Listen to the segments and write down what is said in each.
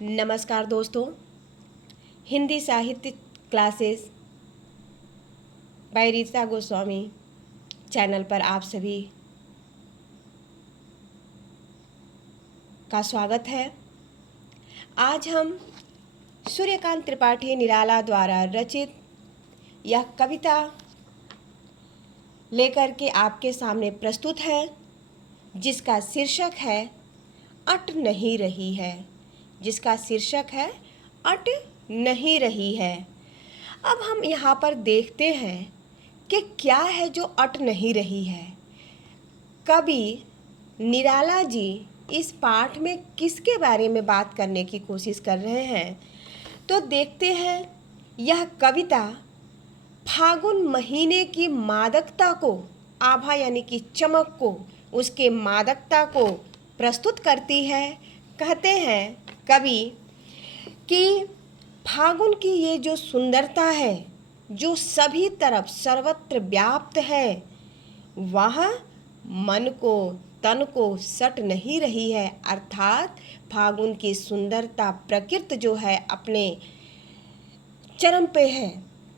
नमस्कार दोस्तों, हिंदी साहित्य classes bye Rita Goswami channel पर आप सभी का स्वागत है। आज हम सूर्यकांत त्रिपाठी निराला द्वारा रचित यह कविता लेकर के आपके सामने प्रस्तुत है, जिसका शीर्षक है अट नहीं रही है। जिसका शीर्षक है अट नहीं रही है। अब हम यहाँ पर देखते हैं कि क्या है जो अट नहीं रही है। कवि निराला जी इस पाठ में किसके बारे में बात करने की कोशिश कर रहे हैं, तो देखते हैं। यह कविता फागुन महीने की मादकता को, आभा यानी कि चमक को, उसके मादकता को प्रस्तुत करती है। कहते हैं कवि कि फागुन की ये जो सुंदरता है, जो सभी तरफ सर्वत्र व्याप्त है, वह मन को, तन को सट नहीं रही है। अर्थात फागुन की सुंदरता, प्रकृति जो है अपने चरम पे है।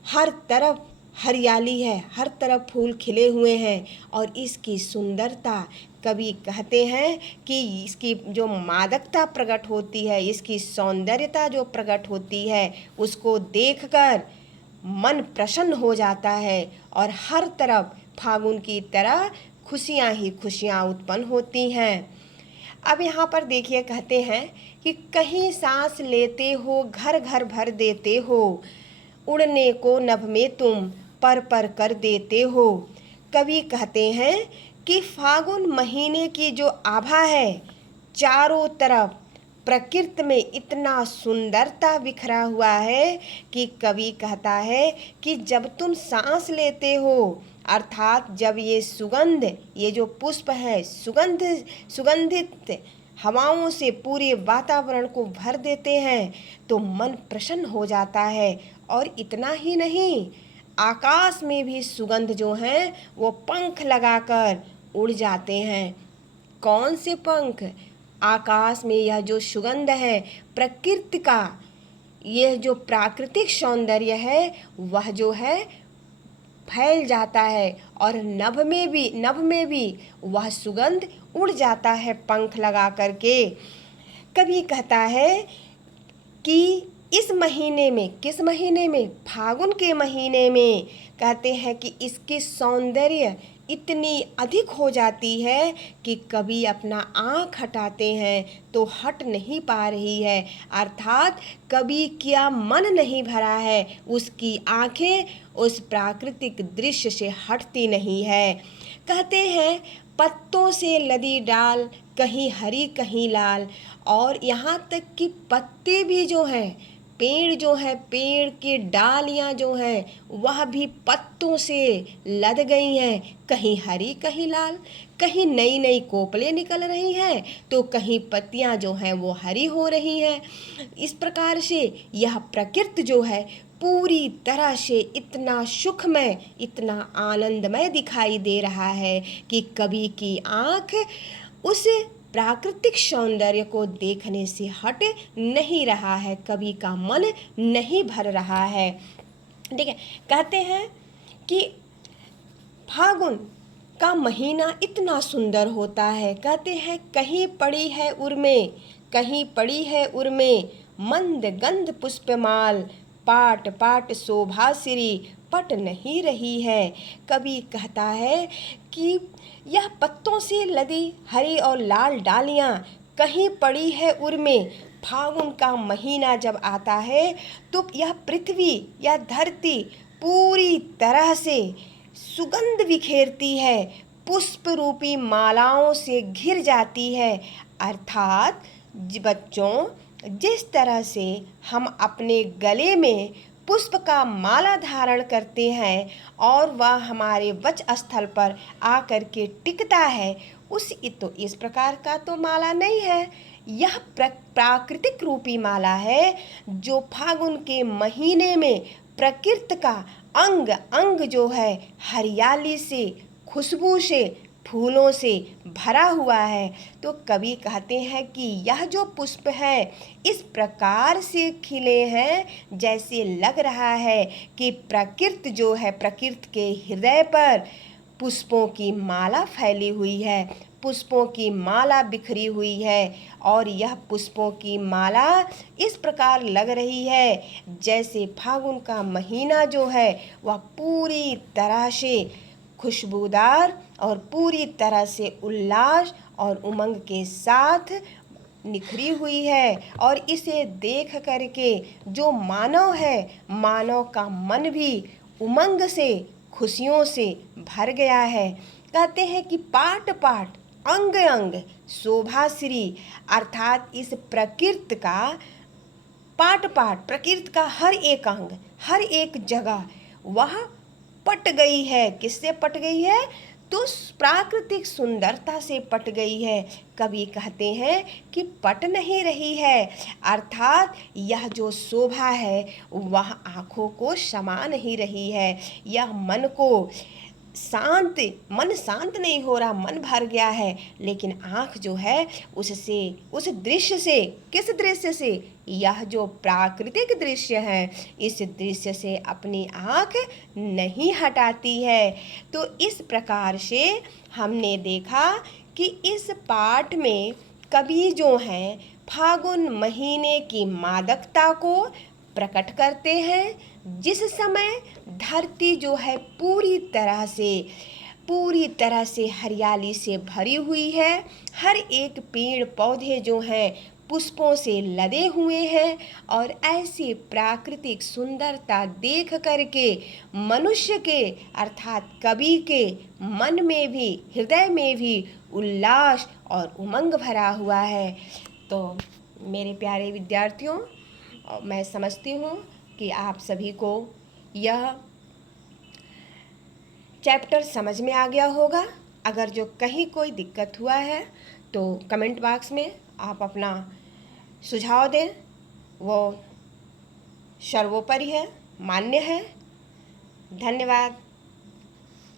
हर तरफ हरियाली है, हर तरफ फूल खिले हुए हैं और इसकी सुंदरता, कवि कहते हैं कि इसकी जो मादकता प्रकट होती है, इसकी सौंदर्यता जो प्रकट होती है, उसको देखकर मन प्रसन्न हो जाता है और हर तरफ फागुन की तरह खुशियाँ ही खुशियाँ उत्पन्न होती हैं। अब यहाँ पर देखिए, कहते हैं कि कहीं सांस लेते हो घर घर भर देते हो, उड़ने को नभ में तुम पर पर कर देते हो। कवि कहते हैं कि फागुन महीने की जो आभा है, चारों तरफ प्रकृति में इतना सुंदरता बिखरा हुआ है कि कवि कहता है कि जब तुम सांस लेते हो, अर्थात जब ये सुगंध, ये जो पुष्प है सुगंधित हवाओं से पूरे वातावरण को भर देते हैं, तो मन प्रसन्न हो जाता है। और इतना ही नहीं, आकाश में भी सुगंध जो हैं वो पंख लगाकर उड़ जाते हैं। कौन से पंख? आकाश में यह जो सुगंध है, प्रकृति का यह जो प्राकृतिक सौंदर्य है, वह जो है फैल जाता है और नभ में भी वह सुगंध उड़ जाता है पंख लगा करके। कवि कहता है कि इस महीने में, किस महीने में? फागुन के महीने में। कहते हैं कि इसकी सौंदर्य इतनी अधिक हो जाती है कि कभी अपना आँख हटाते हैं तो हट नहीं पा रही है। अर्थात कभी क्या मन नहीं भरा है, उसकी आँखें उस प्राकृतिक दृश्य से हटती नहीं है। कहते हैं पत्तों से लदी डाल, कहीं हरी कहीं लाल। और यहाँ तक कि पत्ते भी जो हैं, पेड़ जो है, पेड़ की डालियाँ जो हैं, वह भी पत्तों से लद गई हैं, कहीं हरी कहीं लाल। कहीं नई नई कोपलें निकल रही हैं तो कहीं पत्तियाँ जो हैं वो हरी हो रही हैं। इस प्रकार से यह प्रकृति जो है पूरी तरह से इतना सुखमय, इतना आनंदमय दिखाई दे रहा है कि कवि की आँख उस प्राकृतिक सौंदर्य को देखने से हट नहीं रहा है, कवि का मन नहीं भर रहा है। ठीक है, कहते हैं कि फागुन का महीना इतना सुंदर होता है। कहते हैं कहीं पड़ी है उर्मे, कहीं पड़ी है उर्मे, मंद गंध पुष्पमाल, पाट पाट शोभा सिरी पट नहीं रही है। कवि कहता है कि यह पत्तों से लदी हरी और लाल डालियाँ कहीं पड़ी है उर्मे। फागुन का महीना जब आता है तो यह पृथ्वी, यह धरती पूरी तरह से सुगंध बिखेरती है, पुष्प रूपी मालाओं से घिर जाती है। अर्थात बच्चों, जिस तरह से हम अपने गले में पुष्प का माला धारण करते हैं और वह हमारे वक्षस्थल पर आकर के टिकता है, इस प्रकार का तो माला नहीं है। यह प्राकृतिक रूपी माला है जो फागुन के महीने में प्रकृति का अंग अंग जो है हरियाली से, खुशबू से फूलों से भरा हुआ है। तो कवि कहते हैं कि यह जो पुष्प है इस प्रकार से खिले हैं जैसे लग रहा है कि प्रकृति जो है, प्रकृति के हृदय पर पुष्पों की माला फैली हुई है, पुष्पों की माला बिखरी हुई है। और यह पुष्पों की माला इस प्रकार लग रही है जैसे फागुन का महीना जो है वह पूरी तरह से खुशबूदार और पूरी तरह से उल्लास और उमंग के साथ निखरी हुई है। और इसे देख करके जो मानव है, मानव का मन भी उमंग से, खुशियों से भर गया है। कहते हैं कि पाट पाट अंग अंग शोभा श्री, अर्थात इस प्रकृति का पाट पाट, प्रकृति का हर एक अंग, हर एक जगह वह पट गई है। किससे पट गई है? तो प्राकृतिक सुंदरता से पट गई है। कवि कहते हैं कि पट नहीं रही है, अर्थात यह जो शोभा है वह आँखों को समा नहीं रही है। यह मन को शांत, मन शांत नहीं हो रहा, मन भर गया है, लेकिन आँख जो है उससे, उस दृश्य से, किस दृश्य से? यह जो प्राकृतिक दृश्य है इस दृश्य से अपनी आँख नहीं हटाती है। तो इस प्रकार से हमने देखा कि इस पाठ में कवि जो हैं फागुन महीने की मादकता को प्रकट करते हैं, जिस समय धरती जो है पूरी तरह से हरियाली से भरी हुई है, हर एक पेड़ पौधे जो हैं पुष्पों से लदे हुए हैं। और ऐसी प्राकृतिक सुंदरता देख करके मनुष्य के, अर्थात कवि के मन में भी, हृदय में भी उल्लास और उमंग भरा हुआ है। तो मेरे प्यारे विद्यार्थियों, मैं समझती हूँ कि आप सभी को यह चैप्टर समझ में आ गया होगा। अगर जो कहीं कोई दिक्कत हुआ है तो कमेंट बॉक्स में आप अपना सुझाव दें, वो सर्वोपरि है, मान्य है। धन्यवाद।